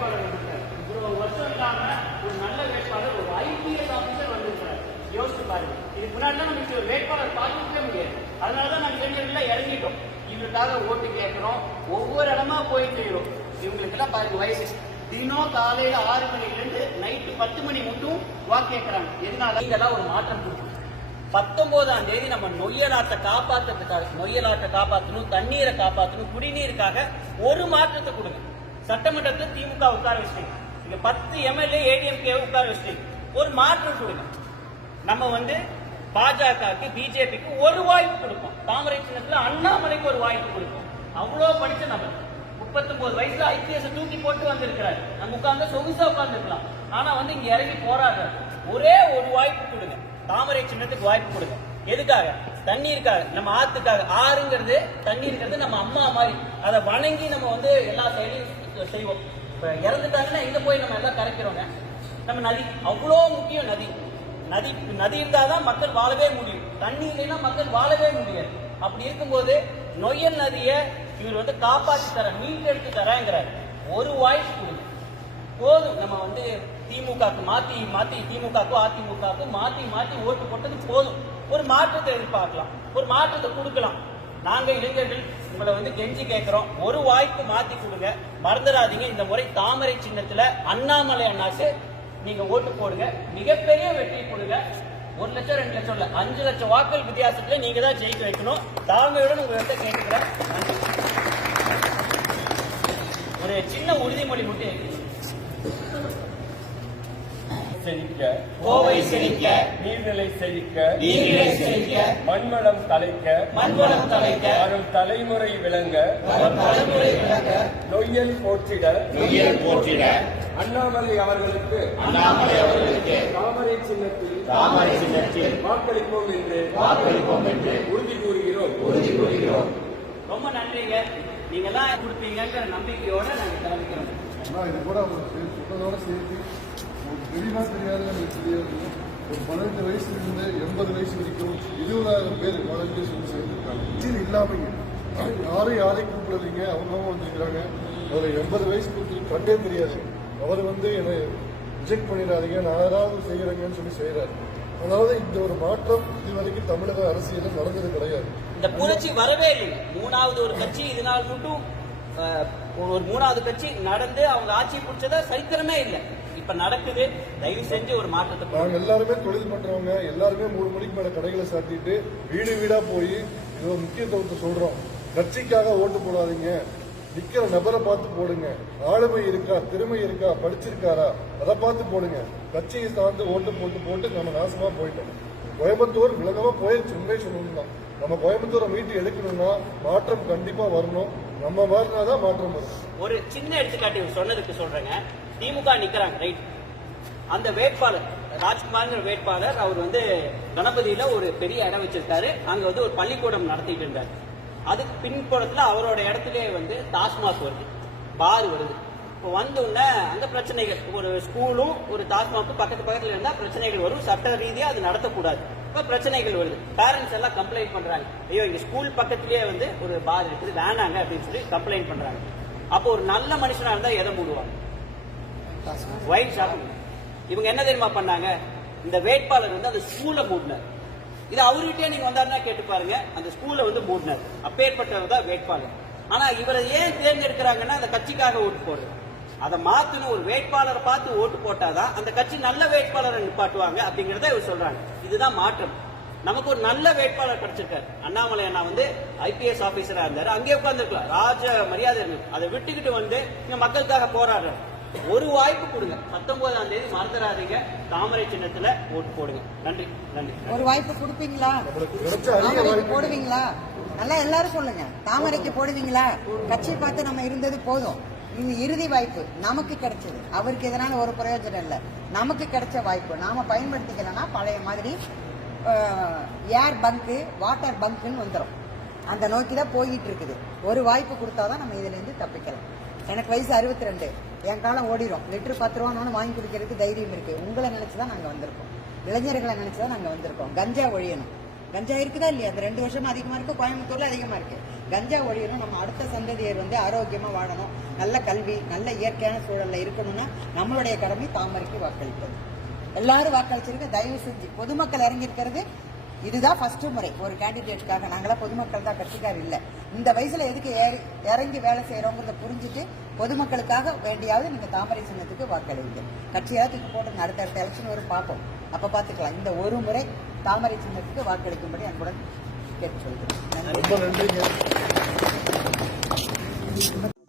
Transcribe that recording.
வேட்பாளர் வந்திருக்காரு இவ்வளவு வருஷம் இல்லாம ஒரு நல்ல வேட்பாளர் ஒரு ஐபிஎஸ் ஆபீசர் வந்திருக்காரு யோசிச்சு பாருங்க. இதுக்கு முன்னாடி நமக்கு ஒரு வேட்பாளர் பார்த்துக்கவே முடியாது. அதனாலதான் நாங்க இளைஞர்கள் இறங்கிட்டோம். இவருக்காக ஓட்டு கேட்கிறோம். ஒவ்வொரு இடமா போய் செய்யறோம் இவங்களுக்கு எல்லாம் பாருங்க வயசு. தினம் காலையில ஆறு மணிலிருந்து நைட்டு பத்து மணி மட்டும் வாக்கு கேட்கிறாங்க. என்னால இதெல்லாம் ஒரு மாற்றம் கொடுக்கும் பத்தொன்பதாம் தேதி நம்ம நொய்யலாட்டை காப்பாத்துறதுக்காக நொய்யலாட்டை காப்பாற்றணும் தண்ணீரை காப்பாற்றணும் குடிநீருக்காக ஒரு மாற்றத்தை கொடுங்க. சட்டமன்றத்தில் திமுக உட்கார வச்சிட்டீங்க. இங்க பத்து எம்எல்ஏ ஏடிஎம்கே உட்கார வச்சிட்டீங்க. ஒரு மாற்றம் கொடுங்க. நம்ம வந்து பாஜகவுக்கு பிஜேபிக்கு ஒரு வாய்ப்பு கொடுப்போம். தாமரை சின்னத்தில் அண்ணாமலைக்கு ஒரு வாய்ப்பு கொடுப்போம். அவ்வளோ படிச்ச நபர். முப்பத்தொன்பது வயசுல ஐபிஎஸ் தூக்கி போட்டு வந்திருக்கிறாரு. நம்ம உட்கார்ந்து சொகுசா உட்கார்ந்துருக்கலாம். ஆனா வந்து இங்க இறங்கி போராடுறாரு. ஒரே ஒரு வாய்ப்பு கொடுங்க. தாமரை சின்னத்துக்கு வாய்ப்பு கொடுங்க. எதுக்காக? தண்ணீருக்காக நம்ம ஆத்துக்காக. ஆறுங்கிறது தண்ணீருங்கிறது நம்ம அம்மா மாதிரி. அதை வணங்கி நம்ம வந்து எல்லா செயலையும் செய்வோம். இப்போ இறந்துட்டாங்கன்னா இங்கே போய் நம்ம எல்லாம் கரைக்கிறோங்க? நம்ம நதி. அவ்வளோ முக்கியம் நதி. நதி நதி இருந்தால் தான் மக்கள் வாழவே முடியும். தண்ணி இல்லைன்னா மக்கள் வாழவே முடியாது. அப்படி இருக்கும்போது நொய்யல் நதியை இவர் வந்து காப்பாற்றி தர மீட்டெடுத்து தரேங்கிறார். ஒரு வாய்ஸ் கொடுங்க போதும். நம்ம வந்து திமுகக்கு மாற்றி மாற்றி திமுகக்கும் அதிமுகக்கும் மாற்றி மாற்றி ஓட்டு போட்டது போதும். ஒரு மாற்றத்தை எதிர்பார்க்கலாம். ஒரு மாற்றத்தை கொடுக்கலாம். நாங்க இளைஞர்கள் உங்களை வந்து கெஞ்சி கேட்கிறோம் ஒரு வாய்ப்பு மாத்தி கொடுங்க. மறந்துடாதீங்க. இந்த முறை தாமரை சின்னத்துல அண்ணாமலை அண்ணாக்கு நீங்க ஓட்டு போடுங்க. மிகப்பெரிய வெற்றி கொடுங்க. ஒரு லட்சம் ரெண்டு லட்சம் இல்ல அஞ்சு லட்சம் வாக்குகள் வித்தியாசத்துல நீங்க தான் ஜெயிக்க வைக்கணும். தாழ்மையுடன் உங்கள்கிட்ட கேட்டுக்கிறேன். ஒரு சின்ன உறுதிமொழி மட்டும் இருக்கு. செழிக்க கோவை செழிக்க நீர்நிலை செழிக்க நீர்நிலை செழிக்க மண்வளம் தலைக்க மண்வளம் தலைக்க வரும் தலைமுறை விளங்க வரும் தலைமுறை விளங்க நொய்யல் போற்றிட நொய்யல் போற்றிட அண்ணாமலை அவர்களுக்கு அண்ணாமலை அவர்களுக்கு தாமரை சின்னத்தில் தாமரை சின்னத்தில் வாக்களிப்போம் என்று வாக்களிப்போம் என்று உறுதி கூறுகிறோம். உறுதி கூறுகிறோம். ரொம்ப நன்றிங்க. நீங்க எல்லாம் கொடுப்பீங்கன்ற நம்பிக்கையோட நாங்க கிளம்பிக்கிறோம். இது கூட சொன்னதோட சேர்த்து ஒரு தெரியுமா தெரியாது எனக்கு தெரியாது. ஒரு பதினெட்டு வயசுல இருந்து எண்பது வயசு வரைக்கும் இருபதாயிரம் பேர் வாலண்டியர்ஸ் வந்து சேர்ந்துருக்காங்க. இது இல்லாமல் யாரும் யாரையும் கூப்பிடுறீங்க? அவங்கவுங்க வந்துருக்கிறாங்க. அவர் எண்பது வயசு கொடுத்து கண்டே தெரியாது. அவர் வந்து என்னை ரிஜெக்ட் பண்ணிடாதீங்க. நான் ஏதாவது செய்கிறேங்கன்னு சொல்லி செய்கிறாரு அதாவது இந்த ஒரு மாற்றம் இதுவரைக்கும் தமிழக அரசியலில் நடந்தது கிடையாது. இந்த புரட்சி வரவே இல்லை. மூணாவது ஒரு கட்சி இதனால் மட்டும். ஒரு மூணாவது கட்சி நடந்து அவங்க ஆட்சி பிடிச்சதா சரித்திரமே இல்லை. இப்ப நடக்குது. தயவு செஞ்சு ஒரு மாற்றத்தை நாங்க எல்லாருமே தொழில் பண்றவங்க எல்லாருமே மூணு மணிக்கு மேல கடைகளை சாத்திட்டு வீடு வீடா போய் இது முக்கியத்துவத்தை சொல்றோம். கட்சிக்காக ஓட்டு போடாதீங்க. நிக்கிற நபரை பார்த்து போடுங்க. ஆளுமை இருக்கா? திறமை இருக்கா? படிச்சிருக்காரா? அதை பார்த்து போடுங்க. கட்சியை சார்ந்து ஓட்டு போட்டு போட்டு நம்ம நாசமா போயிட்டோம். கோயம்புத்தூர் விலகமா போயிடுச்சு உண்மை சொல்லணும் தான் நம்ம கோயம்புத்தூரை மீட்டு எடுக்கணும்னா மாற்றம் கண்டிப்பா வரணும். நம்ம மாறினாதான் மாற்றம் வரும். ஒரு சின்ன எடுத்துக்காட்டு சொன்னதுக்கு சொல்றேங்க. திமுக நிக்கிறாங்க ரைட் அந்த வேட்பாளர் ராஜ்குமார்ங்கிற வேட்பாளர் அவர் வந்து கணபதியில ஒரு பெரிய இடம் வச்சிருக்காரு. அங்க வந்து ஒரு பள்ளிக்கூடம் நடத்திட்டு இருந்தார். அதுக்கு பின்புறத்துல அவரோட இடத்துலயே வந்து டாஸ்மாக் வருது. பார் வருது. இப்போ வந்தோடனே அந்த பிரச்சனைகள் ஒரு ஸ்கூலும் ஒரு டாஸ்மாக்கும் பக்கத்து பக்கத்துல இருந்தா பிரச்சனைகள் வரும். சட்ட ரீதியா அது நடத்தக்கூடாது. இப்போ பிரச்சனைகள் வருது. பேரண்ட்ஸ் எல்லாம் கம்ப்ளைண்ட் பண்றாங்க. ஐயோ இங்க ஸ்கூல் பக்கத்துலயே வந்து ஒரு பார் இருக்குது வேணாங்க அப்படின்னு சொல்லி கம்ப்ளைண்ட் பண்றாங்க. அப்போ ஒரு நல்ல மனுஷனா இருந்தா எதை மூடுவாங்க? ஒயின் ஷாப் இவங்க என்ன தெரியுமா பண்ணாங்க? இந்த வேட்பாளர் வந்து அந்த ஸ்கூலை மூடினார். இது அவர்கிட்டே நீங்க வந்தாருன்னா கேட்டு பாருங்க. அந்த ஸ்கூலை வந்து மூடினார். அப்பேற்பட்டவர் தான் வேட்பாளர். ஆனா இவரை ஏன் தேர்ந்தெடுக்கிறாங்கன்னா அந்த கட்சிக்காக ஓட்டு போடுறது. அதை மாத்தணும் ஒரு வேட்பாளரை பார்த்து ஓட்டு போட்டாதான் அந்த கட்சி நல்ல வேட்பாளரை நிப்பாட்டுவாங்க அப்படிங்கறத இவர் சொல்றாங்க இதுதான் மாற்றம். நமக்கு ஒரு நல்ல வேட்பாளர் கிடைச்சிருக்காரு. அண்ணாமலை அண்ணா வந்து ஐபிஎஸ் ஆபீசரா இருந்தாரு. அங்கே உட்கார்ந்துருக்கலாம். ராஜ மரியாதை இருந்தது அதை விட்டுக்கிட்டு வந்து இங்க மக்களுக்காக போராடுறாரு. ஒரு வாய்ப்பு கொடுங்க. பத்தொன்பதாம் தேதி மறந்துடாதீங்க. தாமரை சின்னத்துல ஓட்டு போடுங்க. நன்றி. நன்றி. ஒரு வாய்ப்பு கொடுப்பீங்களா? போடுவீங்களா? நல்லா எல்லாரும் சொல்லுங்க. தாமரைக்கு போடுவீங்களா? கட்சி பார்த்து நம்ம இருந்தது போதும். இது இறுதி வாய்ப்பு. நமக்கு கிடைச்சது. அவருக்கு எதனால ஒரு பிரயோஜனம் இல்லை. நமக்கு கிடைச்ச வாய்ப்பு. நாம பயன்படுத்திக்கலன்னா பழைய மாதிரி ஏர் பங்கு வாட்டர் பங்க்குன்னு வந்துடும் அந்த நோக்கி தான் போய்கிட்டு இருக்குது. ஒரு வாய்ப்பு கொடுத்தாதான் நம்ம இதுலேருந்து தப்பிக்கலாம். எனக்கு வயசு அறுபத்தி ரெண்டு என் காலம் ஓடிடும் லிட்டர் பத்து ரூபான்னு வாங்கி குடிக்கிறதுக்கு தைரியம் இருக்கு. உங்களை நினைச்சுதான் நாங்கள் வந்திருக்கோம். இளைஞர்களை நினைச்சுதான் நாங்கள் வந்திருக்கோம். கஞ்சா ஒழியணும். கஞ்சா இருக்குதா இல்லையா? அந்த ரெண்டு வருஷமா அதிகமா இருக்கு கோயம்புத்தூர்ல அதிகமா இருக்கு. கஞ்சா ஒழியணும். நம்ம அடுத்த சந்ததியர் வந்து ஆரோக்கியமா வாழணும். நல்ல கல்வி நல்ல இயற்கையான சூழல்ல இருக்கணும்னா நம்மளுடைய கடமை தாமரைக்கு வாக்களிப்பது. எல்லாரும் வாக்களிச்சிருக்க தயவு செஞ்சு. பொதுமக்கள் இறங்கி இருக்கிறது இதுதான் ஃபர்ஸ்ட் முறை. ஒரு கேண்டிடேட்டுக்காக நாங்களாம் பொதுமக்கள் தான் கட்சிக்கார் இல்லை. இந்த வயசுல எதுக்கு ஏறி- இறங்கி வேலை செய்யறோங்கிறத புரிஞ்சுட்டு பொதுமக்களுக்காக வேண்டியாவது நீங்க தாமரை சின்னத்துக்கு வாக்களிங்க. கட்சியாக தூக்கி போட்டு அடுத்த எலெக்ஷன் வரும் பார்ப்போம். அப்ப பாத்துக்கலாம் இந்த ஒரு முறை தாமரை சின்னத்துக்கு வாக்களிக்கும்படி அன்புடன் கேட்டு சொல்கிறேன் நன்றி. ரொம்ப